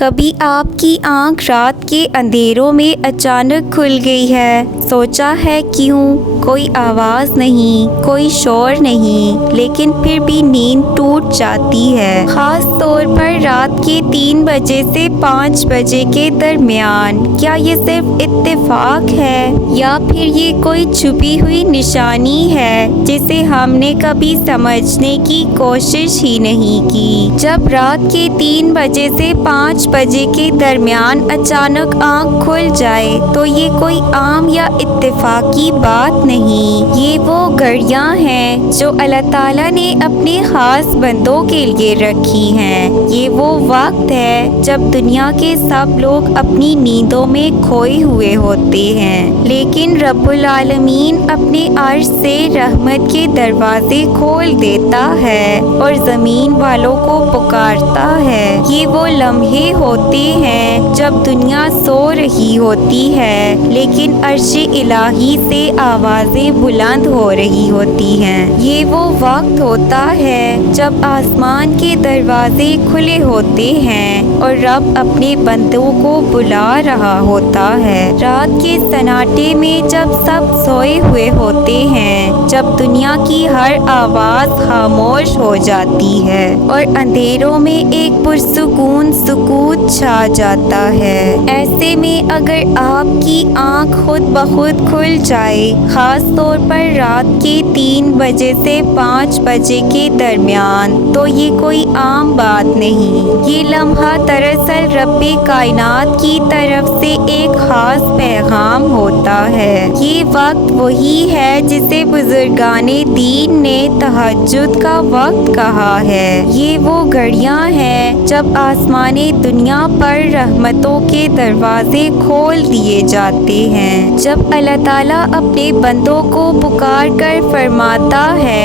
کبھی آپ کی آنکھ رات کے اندھیروں میں اچانک کھل گئی ہے؟ سوچا ہے کیوں؟ کوئی آواز نہیں، کوئی شور نہیں، لیکن پھر بھی نیند ٹوٹ جاتی ہے، خاص طور پر رات کے 3 بجے سے 5 بجے کے درمیان۔ کیا یہ صرف اتفاق ہے یا پھر یہ کوئی چھپی ہوئی نشانی ہے جسے ہم نے کبھی سمجھنے کی کوشش ہی نہیں کی؟ جب رات کے 3 بجے سے 5 بجے کے درمیان اچانک آنکھ کھل جائے تو یہ کوئی عام یا اتفاقی بات نہیں، یہ وہ گھڑیاں ہیں جو اللہ تعالیٰ نے اپنے خاص بندوں کے لیے رکھی ہیں۔ یہ وہ وقت ہے جب دنیا کے سب لوگ اپنی نیندوں میں کھوئے ہوئے ہوتے ہیں، لیکن رب العالمین اپنے عرش سے رحمت کے دروازے کھول دیتا ہے اور زمین والوں کو پکارتا ہے۔ یہ وہ لمحے ہوتے ہیں جب دنیا سو رہی ہوتی ہے لیکن عرش الہی سے آوازیں بلند ہو رہی ہوتی ہیں۔ یہ وہ وقت ہوتا ہے جب آسمان کے دروازے کھلے ہوتے ہیں اور رب اپنے بندوں کو بلا رہا ہوتا ہے۔ رات کے سناٹے میں جب سب سوئے ہوئے ہوتے ہیں، جب دنیا کی ہر آواز خاموش ہو جاتی ہے اور اندھیروں میں ایک پرسکون سکوت چھا جاتا ہے، ایسے میں اگر آپ کی آنکھ خود بخود کھل جائے، خاص طور پر رات کے 3 بجے سے 5 بجے کے درمیان، تو یہ کوئی عام بات نہیں۔ یہ لمحہ دراصل رب کائنات کی طرف سے ایک خاص پیغام ہوتا ہے۔ یہ وقت وہی ہے جسے بزرگان دین نے تہجد کا وقت کہا ہے۔ یہ وہ گھڑیاں ہیں جب آسمان دنیا پر رحمتوں کے دروازے کھول دیے جاتے ہیں، جب اللہ تعالیٰ اپنے بندوں کو پکار کر فرماتا ہے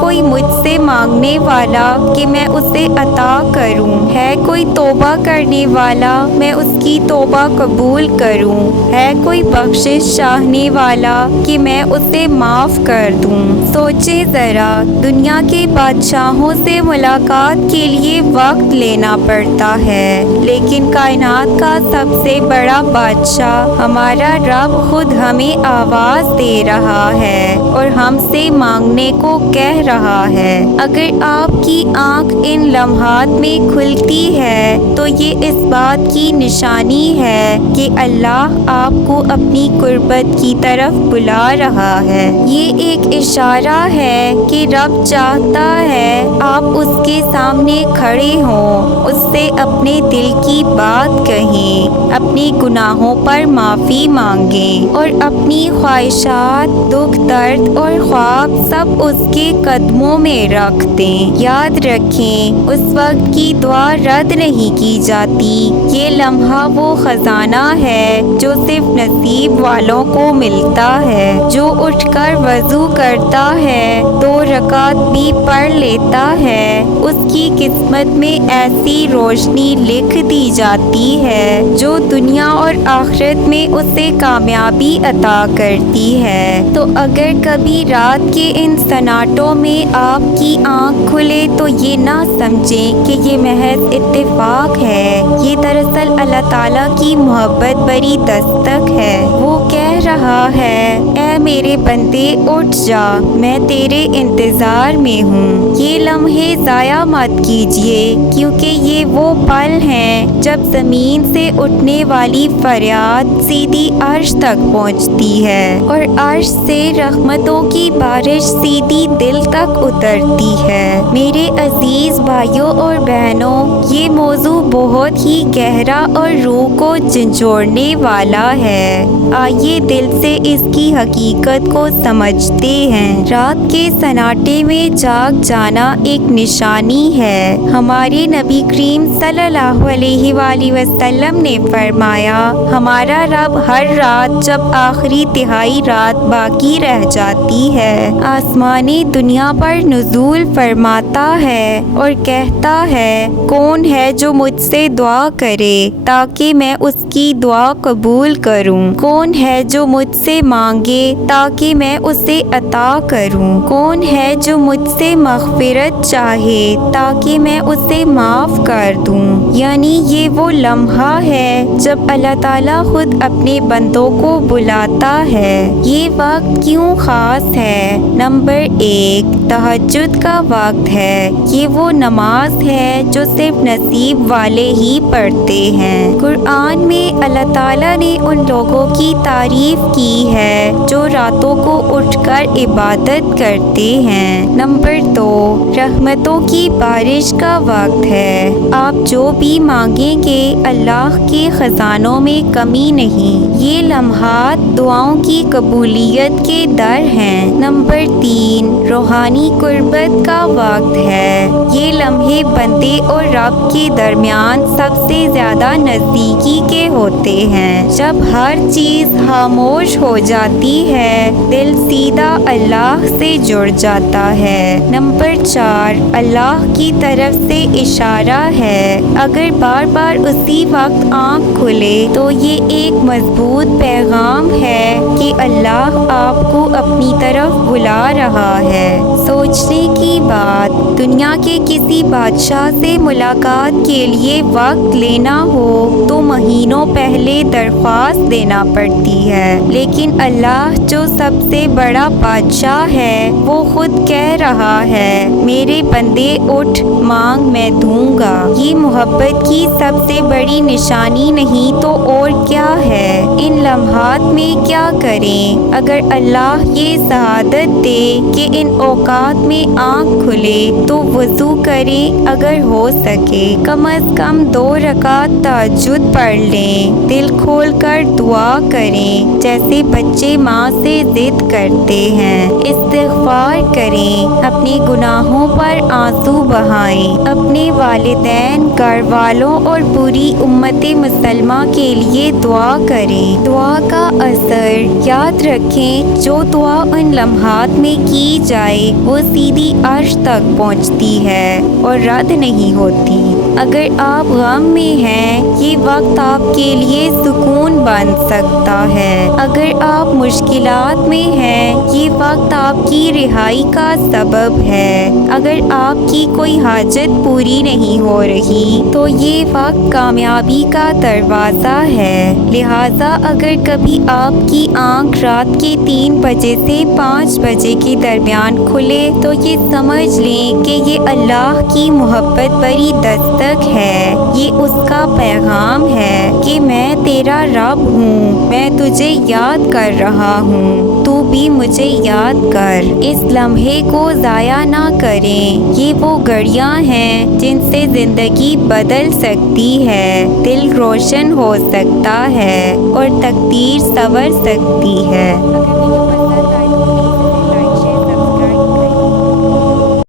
کوئی مجھ سے مانگنے والا کہ میں اسے عطا کروں، ہے کوئی توبہ کرنے والا میں اس کی توبہ قبول کروں، ہے کوئی بخشش چاہنے والا کہ میں اسے معاف کر دوں۔ سوچے ذرا، دنیا کے بادشاہوں سے ملاقات کے لیے وقت لینا پڑتا ہے، لیکن کائنات کا سب سے بڑا بادشاہ ہمارا رب خود ہمیں آواز دے رہا ہے اور ہم سے مانگنے کو کہہ رہا ہے۔ اگر آپ کی آنکھ ان لمحات میں کھلتی ہے تو یہ اس بات کی نشانی ہے کہ اللہ آپ کو اپنی قربت کی طرف بلا رہا ہے۔ یہ ایک اشارہ ہے کہ رب چاہتا ہے آپ اس کے سامنے کھڑے ہوں، اس سے اپنے دل کی بات کہیں، اپنے گناہوں پر معافی مانگیں اور اپنی خواہشات، دکھ، درد اور خواب سب اس کے قدموں میں رکھ دیں۔ یاد رکھیں، اس وقت کی دعا رد نہیں کی جاتی۔ یہ لمحہ وہ خزانہ ہے جو صرف نصیب والوں کو ملتا ہے۔ جو اٹھ کر وضو کرتا ہے، 2 رکعت بھی پڑھ لیتا ہے، اس کی قسمت میں ایسی روشنی لکھ دی جاتی ہے جو دنیا اور آخرت میں اسے کامیابی عطا کرتی ہے۔ تو اگر کبھی رات کے ان سناٹوں میں آپ کی آنکھ کھلے تو یہ نہ سمجھیں کہ یہ محض اتفاق ہے، یہ دراصل اللہ تعالیٰ کی محبت بری دستک ہے۔ وہ کہہ رہا ہے، اے میرے بندے اٹھ جا، میں تیرے انتظار میں ہوں۔ یہ لمحے ضائع مت کیجیے، کیونکہ یہ وہ پل ہیں جب زمین سے اٹھنے والی فریاد سیدھی عرش تک پہنچتی ہے اور عرش سے رحمتوں کی بارش سیدھی دل تک اترتی ہے۔ میرے عزیز بھائیوں اور بہنوں، یہ موضوع بہت ہی گہرا اور روح کو جھنجھوڑنے والا ہے۔ آئیے دل سے اس کی حقیقت کو سمجھتے ہیں۔ رات کے سناٹے میں جاگ جانا ایک نشانی ہے۔ ہمارے نبی کریم صلی اللہ علیہ وآلہ وسلم نے فرمایا، ہمارا رب ہر رات جب آخری تہائی رات باقی رہ جاتی ہے، آسمانی دنیا پر نزول فرماتا ہے اور کہتا ہے، کون ہے جو مجھ سے دعا کرے تاکہ میں اس کی دعا قبول کروں؟ کون ہے جو مجھ سے مانگے تاکہ میں اسے عطا کروں؟ کون ہے جو مجھ سے مغفرت چاہے تاکہ میں اسے معاف کر دوں؟ یعنی یہ وہ لمحہ ہے جب اللہ تعالیٰ خود اپنے بندوں کو بلاتا ہے۔ یہ وقت کیوں خاص ہے؟ نمبر 1، تہجد کا وقت ہے۔ یہ وہ نماز ہے جو صرف نصیب والے ہی پڑھتے ہیں۔ قرآن میں اللہ تعالیٰ نے ان لوگوں کی تعریف کی ہے جو راتوں کو اٹھ کر عبادت کرتے ہیں۔ نمبر 2، رحمتوں کی بارش کا وقت ہے۔ آپ جو بھی مانگیں گے اللہ کے خزانوں میں کمی نہیں۔ یہ لمحات دعاؤں کی قبولیت کے در ہیں۔ نمبر 3، روحانی قربت کا وقت ہے۔ یہ لمحے بندے اور رب کے درمیان سب سے زیادہ نزدیکی کے ہوتے ہیں۔ جب ہر چیز خاموش ہو جاتی ہے، دل سیدھا اللہ سے جڑ جاتا ہے۔ نمبر 4، اللہ کی طرف سے اشارہ ہے۔ اگر بار بار اسی وقت آنکھ کھلے تو یہ ایک مضبوط پیغام ہے کہ اللہ آپ کو اپنی طرف بلا رہا ہے۔ سوچنے کی بات، دنیا کے کسی بادشاہ سے ملاقات کے لیے وقت لینا ہو تو مہینوں پہلے درخواست دینا پڑتی ہے، لیکن اللہ جو سب سے بڑا بادشاہ ہے وہ خود کہہ رہا ہے میرے بندے اٹھ مانگ میں دوں گا۔ یہ محبت کی سب سے بڑی نشانی نہیں تو اور کیا ہے؟ ان لمحات میں کیا کریں؟ اگر اللہ یہ سعادت دے کہ ان اوقات میں آنکھ کھلے تو وضو کریں، اگر ہو سکے کم از کم 2 رکعت تہجد پڑھ لیں، دل کھول کر دعا کریں جیسے بچے ماں سے ضد کرتے ہیں، استغفار کریں، اپنے گناہوں پر آنسو بہائیں، اپنے والدین، گھر والوں اور پوری امت مسلمہ کے لیے دعا کریں۔ دعا کا اثر یاد رکھیں، جو دعا ان لمحات میں کی جائے وہ سیدھی عرش تک پہنچتی ہے اور رد نہیں ہوتی۔ اگر آپ غم میں ہیں، یہ وقت آپ کے لیے سکون بن سکتا ہے۔ اگر آپ مشکلات میں ہیں، یہ وقت آپ کی رہائی کا سبب ہے۔ اگر آپ کی کوئی حاجت پوری نہیں ہو رہی تو یہ وقت کامیابی کا دروازہ ہے۔ لہٰذا اگر کبھی آپ کی آنکھ رات کے 3 بجے سے 5 بجے کے درمیان کھلے تو یہ سمجھ لیں کہ یہ اللہ کی محبت بری دستک ہے۔ یہ اس کا پیغام ہے کہ میں تیرا رب ہوں، میں تجھے یاد کر رہا ہوں، تو بھی مجھے یاد کر۔ اس لمحے کو ضائع نہ کریں، یہ وہ گھڑیاں ہیں جن سے زندگی بدل سکتی ہے، دل روشن ہو سکتا ہے اور تقدیر سنور سکتی ہے۔